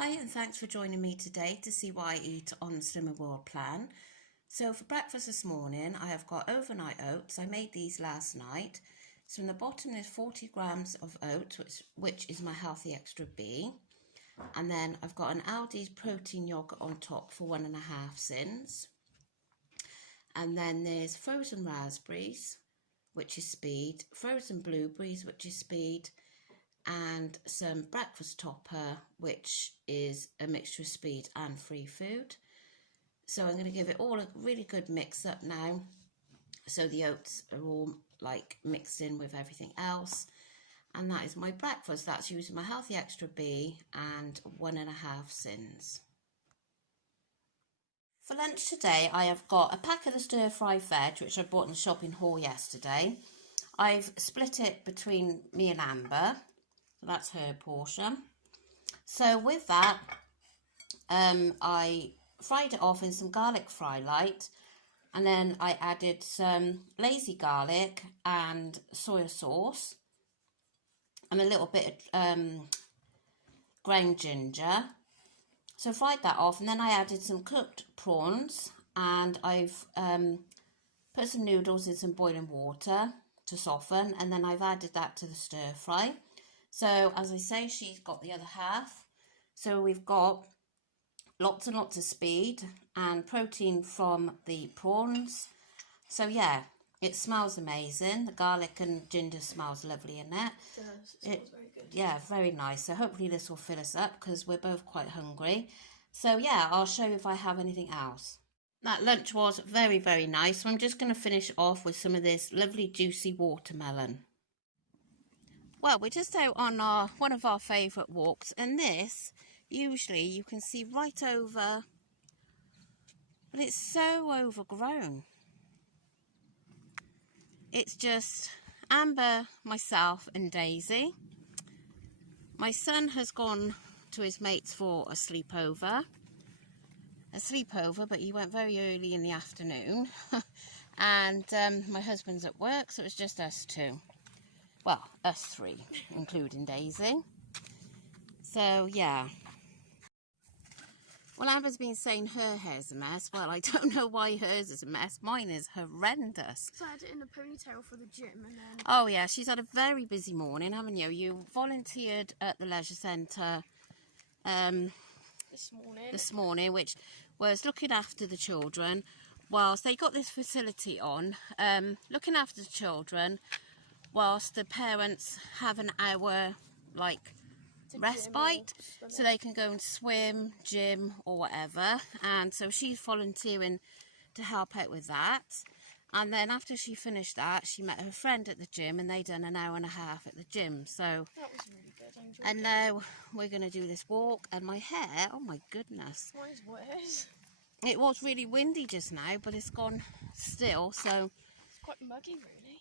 Hi and thanks for joining me today to see what I eat on the Slimmer World plan. So for breakfast this morning I have got overnight oats. I made these last night. So in the bottom there's 40 grams of oats which is my healthy extra B. And then I've got an Aldi's protein yogurt on top for 1.5 cents. And then there's frozen raspberries, which is speed, frozen blueberries, which is speed, and some breakfast topper, which is a mixture of speed and free food. So I'm going to give it all a really good mix up now, so the oats are all like mixed in with everything else. And that is my breakfast. That's using my healthy extra B and 1.5 cents. For lunch today I have got a pack of the stir fry veg, which I bought in the shopping haul yesterday. I've split it between me and Amber. That's her portion. So with that, I fried it off in some garlic fry light, and then I added some lazy garlic and soy sauce and a little bit of ground ginger. So fried that off, and then I added some cooked prawns, and I've put some noodles in some boiling water to soften, and then I've added that to the stir fry. So as I say, she's got the other half. So we've got lots and lots of speed and protein from the prawns. So yeah, it smells amazing. The garlic and ginger smells lovely in it. It does. It smells very good. Yeah, very nice. So hopefully this will fill us up because we're both quite hungry. So yeah, I'll show you if I have anything else. That lunch was very, very nice. So I'm just going to finish off with some of this lovely juicy watermelon. Well, we're just out on one of our favourite walks, and this, usually you can see right over, but it's so overgrown. It's just Amber, myself and Daisy. My son has gone to his mates for a sleepover, but he went very early in the afternoon. And my husband's at work, so it's just us two. Well, us three, including Daisy. So, yeah. Well, Amber's been saying her hair's a mess. Well, I don't know why hers is a mess. Mine is horrendous. So I had it in a ponytail for the gym, and then... Oh, yeah, she's had a very busy morning, haven't you? You volunteered at the leisure centre this morning, which was looking after the children. Whilst they got this facility on, looking after the children, whilst the parents have an hour, like, respite, so they can go and swim, gym, or whatever. And so she's volunteering to help out with that. And then after she finished that, she met her friend at the gym, and they done an hour and a half at the gym. So that was really good. I enjoyed and it. now we're going to do this walk, and my hair, oh my goodness. Mine's worse. It was really windy just now, but it's gone still, so... It's quite muggy, really.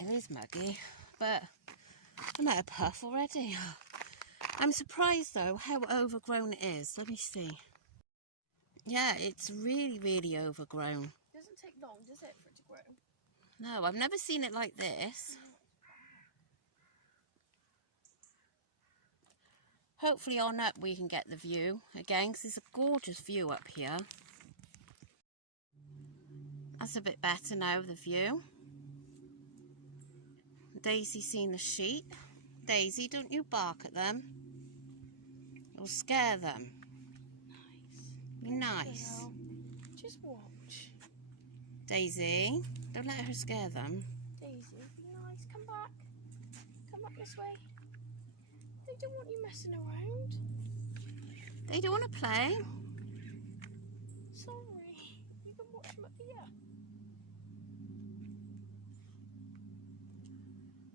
It is muggy, but I'm at a puff already. I'm surprised, though, how overgrown it is. Let me see. Yeah, it's really, really overgrown. It doesn't take long, does it, for it to grow? No, I've never seen it like this. Hopefully on up we can get the view again, because it's a gorgeous view up here. That's a bit better now, the view. Daisy's seen the sheep. Daisy, don't you bark at them. It'll scare them. Nice. Be nice. Well, just watch. Daisy, don't let her scare them. Daisy, be nice. Come back. Come up this way. They don't want you messing around. They don't want to play. Sorry. You can watch them up here.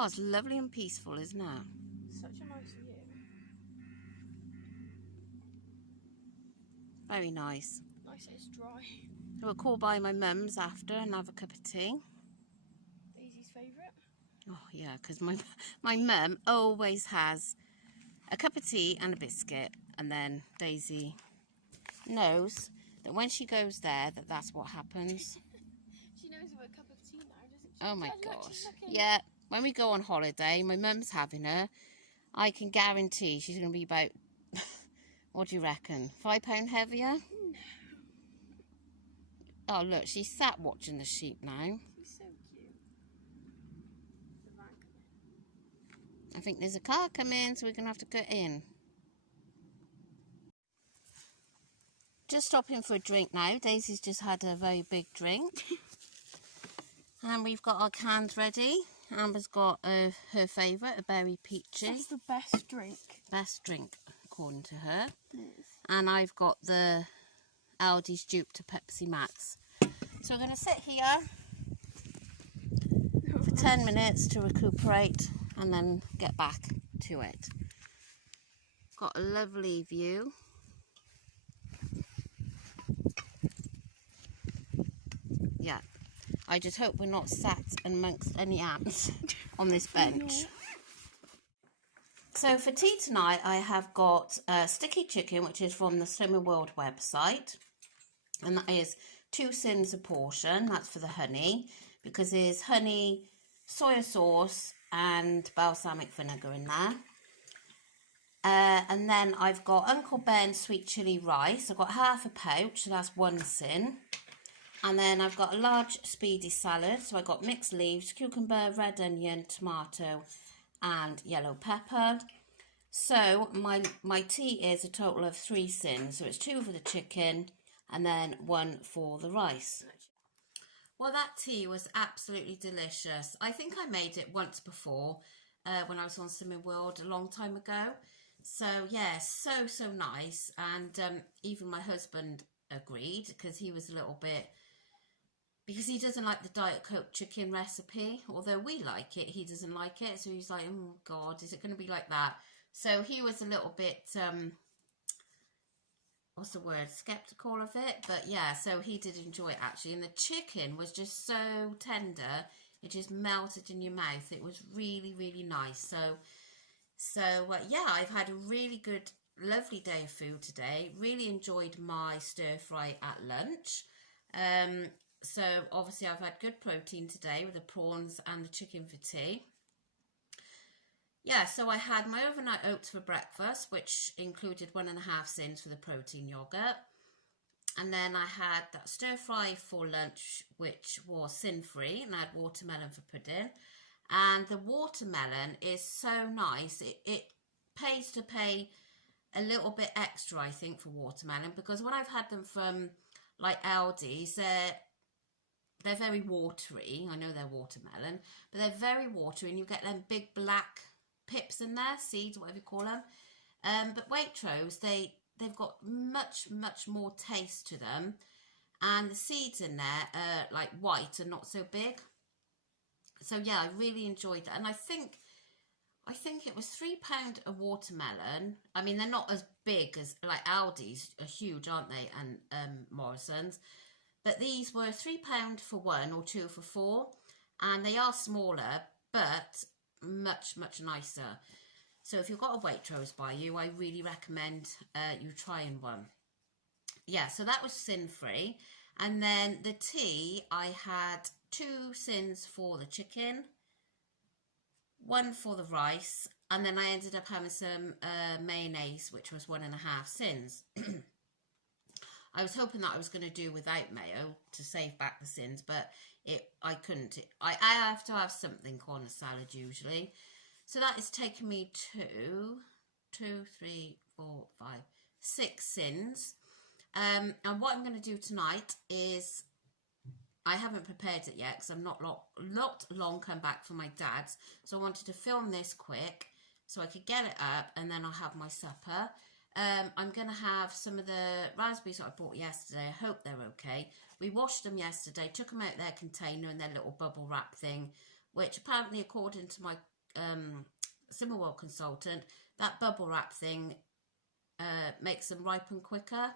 Oh, it's lovely and peaceful, isn't it? Such a nice view. Very nice. Nice, it's dry. So we'll call by my mum's after and have a cup of tea. Daisy's favourite. Oh, yeah, because my mum always has a cup of tea and a biscuit. And then Daisy knows that when she goes there, that's what happens. She knows about a cup of tea now, doesn't she? Oh, my Look, gosh. she's looking. Yeah, when we go on holiday, my mum's having her. I can guarantee she's going to be about... What do you reckon? £5 heavier? No. Oh, look, she's sat watching the sheep now. He's so cute. The van coming. I think there's a car coming, so we're going to have to get in. Just stopping for a drink now. Daisy's just had a very big drink. And we've got our cans ready. Amber's got her favourite, a berry peachy. That's the best drink. Best drink, according to her. Yes. And I've got the Aldi's dupe to Pepsi Max. So we're going to sit here for 10 minutes to recuperate and then get back to it. Got a lovely view. Yeah, I just hope we're not sat amongst any ants on this bench. So for tea tonight, I have got sticky chicken, which is from the Slimming World website. And that is 2 sins a portion. That's for the honey, because there's honey, soy sauce and balsamic vinegar in there. And then I've got Uncle Ben's sweet chilli rice. I've got half a pouch, so that's 1 sin. And then I've got a large speedy salad. So I've got mixed leaves, cucumber, red onion, tomato and yellow pepper. So my tea is a total of 3 sins. So it's 2 for the chicken and then 1 for the rice. Well, that tea was absolutely delicious. I think I made it once before when I was on Slimming World a long time ago. So yeah, so nice. And even my husband agreed, because he was a little bit, because he doesn't like the Diet Coke chicken recipe. Although we like it, he doesn't like it. So he's like, oh God, is it going to be like that? So he was a little bit, what's the word, skeptical of it. But yeah, so he did enjoy it actually. And the chicken was just so tender. It just melted in your mouth. It was really, really nice. So yeah, I've had a really good, lovely day of food today. Really enjoyed my stir fry at lunch. So obviously I've had good protein today with the prawns and the chicken for tea. Yeah, so I had my overnight oats for breakfast, which included 1.5 sins for the protein yogurt. And then I had that stir fry for lunch, which was sin-free, and I had watermelon for pudding. And the watermelon is so nice. It pays to pay a little bit extra, I think, for watermelon, because when I've had them from like Aldi's, they're very watery. I know they're watermelon, but they're very watery, and you get them big black pips in there, seeds, whatever you call them. But Waitrose, they've got much more taste to them, and the seeds in there are like white and not so big. So yeah, I really enjoyed that, and I think it was £3 a watermelon. I mean, they're not as big as like Aldi's are huge, aren't they? And Morrison's. But these were £3 for 1 or 2 for 4, and they are smaller, but much nicer. So if you've got a Waitrose by you, I really recommend you trying one. Yeah, so that was sin-free. And then the tea, I had 2 sins for the chicken, 1 for the rice, and then I ended up having some mayonnaise, which was 1.5 sins. I was hoping that I was going to do without mayo to save back the sins, but I couldn't. I have to have something on a salad usually. So that is taking me to 6 sins. And what I'm going to do tonight is, I haven't prepared it yet because I'm not long come back from my dad's. So I wanted to film this quick so I could get it up, and then I'll have my supper. I'm going to have some of the raspberries that I bought yesterday. I hope they're okay. We washed them yesterday, took them out their container and their little bubble wrap thing, which apparently, according to my Slimming World consultant, that bubble wrap thing makes them ripen quicker.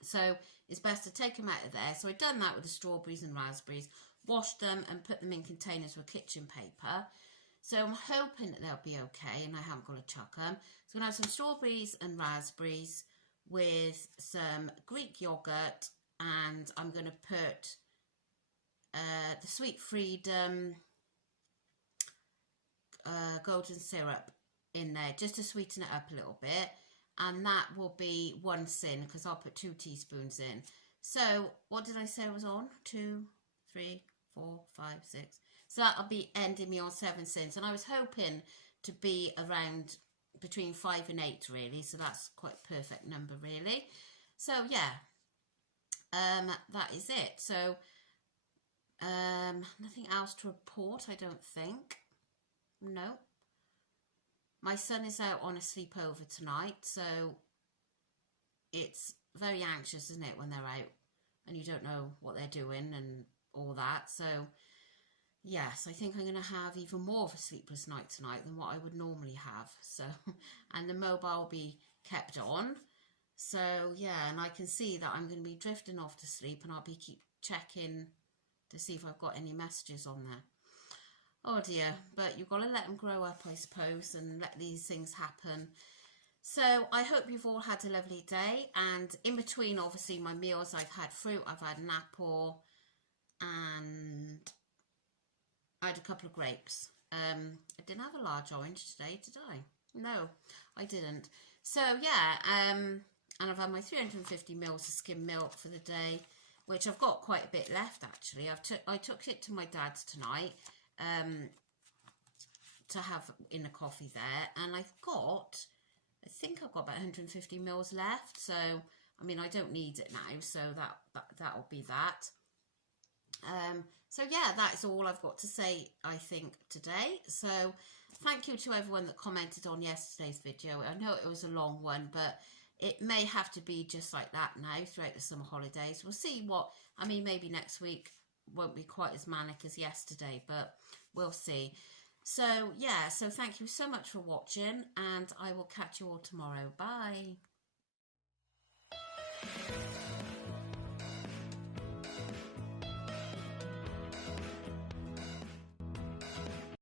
So it's best to take them out of there. So I've done that with the strawberries and raspberries, washed them and put them in containers with kitchen paper. So I'm hoping that they'll be okay, and I haven't got to chuck them. So I'm going to have some strawberries and raspberries with some Greek yogurt, and I'm going to put the Sweet Freedom golden syrup in there just to sweeten it up a little bit. and that will be 1 sin because I'll put 2 teaspoons in. So what did I say I was on? 2, 3, 4, 5, 6. So that'll be ending me on 7 sins, and I was hoping to be around between 5 and 8 really, so that's quite a perfect number really. So yeah, that is it. So nothing else to report, I don't think. No. My son is out on a sleepover tonight, so it's very anxious, isn't it, when they're out and you don't know what they're doing and all that. So yes, I think I'm going to have even more of a sleepless night tonight than what I would normally have. So, and the mobile will be kept on. So yeah, and I can see that I'm going to be drifting off to sleep, and I'll be keep checking to see if I've got any messages on there. Oh dear, but you've got to let them grow up, I suppose, and let these things happen. So I hope you've all had a lovely day, and in between obviously my meals I've had fruit, I've had an apple, and I had a couple of grapes. I didn't have a large orange today, did I? No, I didn't. So yeah, and I've had my 350 mils of skim milk for the day, which I've got quite a bit left actually. I took it to my dad's tonight to have in a coffee there, and I think I've got about 150 mils left. So I mean, I don't need it now, so that'll be that. So yeah, that is all I've got to say, I think, today. So thank you to everyone that commented on yesterday's video. I know it was a long one, but it may have to be just like that now throughout the summer holidays. We'll see I mean, maybe next week won't be quite as manic as yesterday, but we'll see. So yeah, so thank you so much for watching, and I will catch you all tomorrow. Bye.